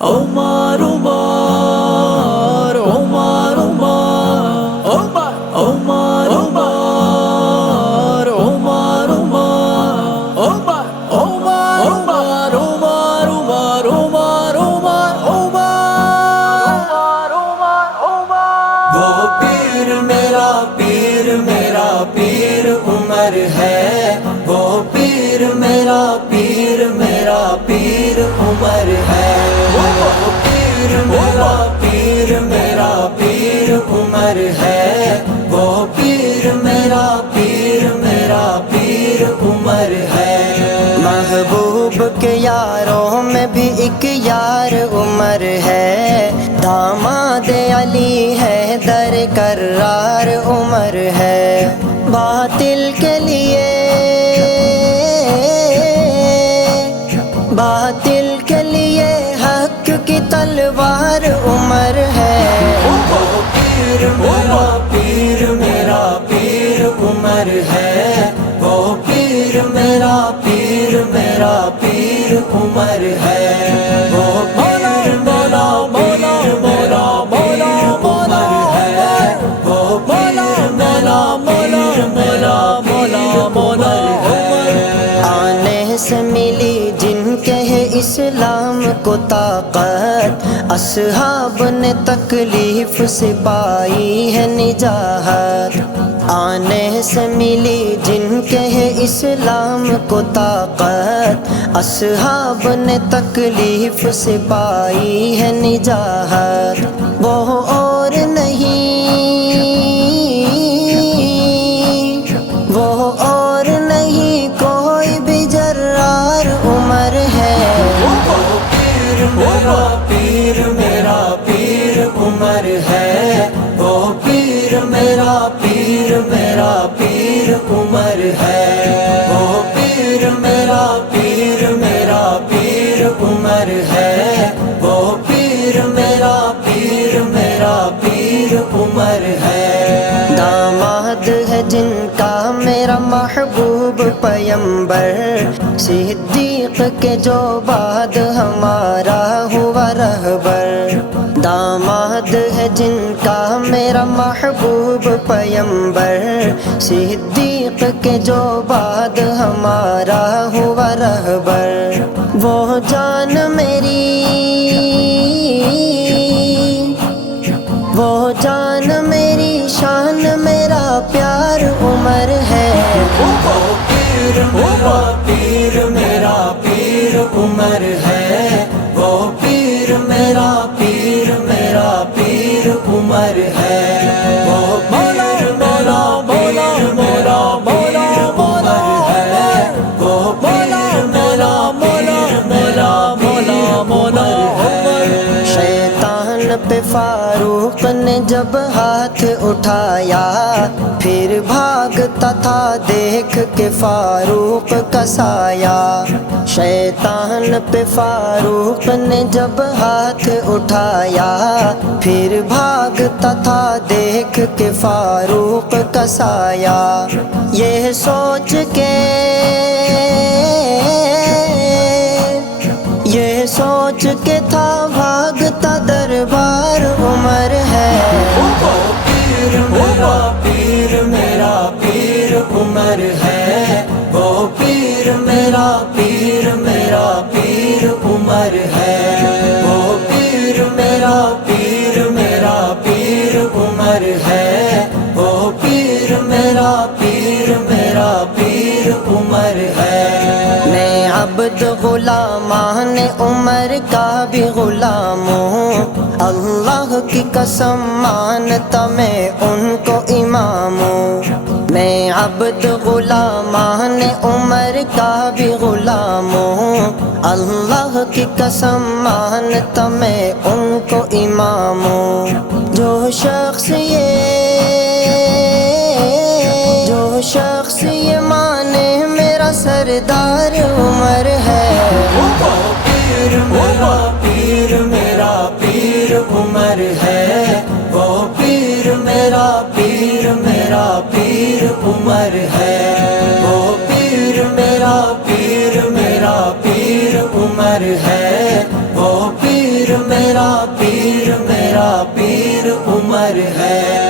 عمر عمر عمر عمر عمر عمر عمر عمر عمر عمر عمر وہ پیر میرا پیر عمر ہے، وہ پیر میرا پیر عمر ہے، وہ پیر میرا پیر عمر ہے، وہ پیر میرا پیر عمر ہے۔ محبوب کے یاروں میں بھی ایک یار عمر ہے، داماد علی ہے در کرار عمر ہے، باطل کے لیے حق کی تلوار عمر ہے، وہ پیر میرا پیر عمر ہے، وہ پیر میرا پیر عمر ہے، وہ پیر میرا پیر عمر ہے، وہ پیر میرا عمر ہے۔ آنے سے ملی جن کے ہے اسلام کو طاقت، اصحاب نے تکلیف سے پائی ہے نجات، آنے سے ملی جن کے ہے اسلام کو طاقت، اصحاب نے تکلیف سے پائی ہے نجات، وہ اور نہیں کوئی بھی جرار عمر ہے، وہ پیر میرا پیر عمر ہے، وہ پیر میرا پیر عمر ہے، وہ پیر میرا پیر عمر ہے، وہ پیر میرا پیر عمر ہے۔ داماد ہے جن کا میرا محبوب پیمبر، صدیق کے جو بعد ہمارا ہوا رہبر، داماد ہے جن کا میرا محبوب پیمبر، صدیق کے جو بعد ہمارا ہوا رہبر، وہ جان میری شان میرا پیار عمر ہے، وہ پیر میرا پیر عمر ہے، وہ پیر میرا پیر عمر ہے، وہ پیر میرا پیر عمر ہے، وہ پیر میرا عمر ہے۔ شیطان پہ فاروق نے جب ہاتھ اٹھایا، پھر بھاگتا تھا دیکھ کے فاروق کا سایہ، شیطان پہ فاروق نے جب ہاتھ اٹھایا، پھر بھاگتا تھا دیکھ کے فاروق کا سایہ، یہ سوچ کے تھا بھاگتا دربار عمر ہے، وہ پیر میرا پیر عمر ہے، وہ پیر میرا پیر عمر ہے، وہ پیر میرا پیر عمر ہے، وہ پیر میرا پیر عمر ہے۔ میں عبد غلامان عمر کا بھی غلام ہوں، اللہ کی قسم مانتا میں ان کو امام ہوں، میں عبد غلامان عمر کا بھی غلام ہوں، اللہ کی قسم مانتا میں ان کو امام ہوں، جو شخص یہ مانے میرا سردار عمر ہے، وہ پیر میرا عمر ہے، وہ پیر میرا پیر عمر ہے، وہ پیر میرا پیر عمر ہے، وہ پیر پیر میرا پیر عمر ہے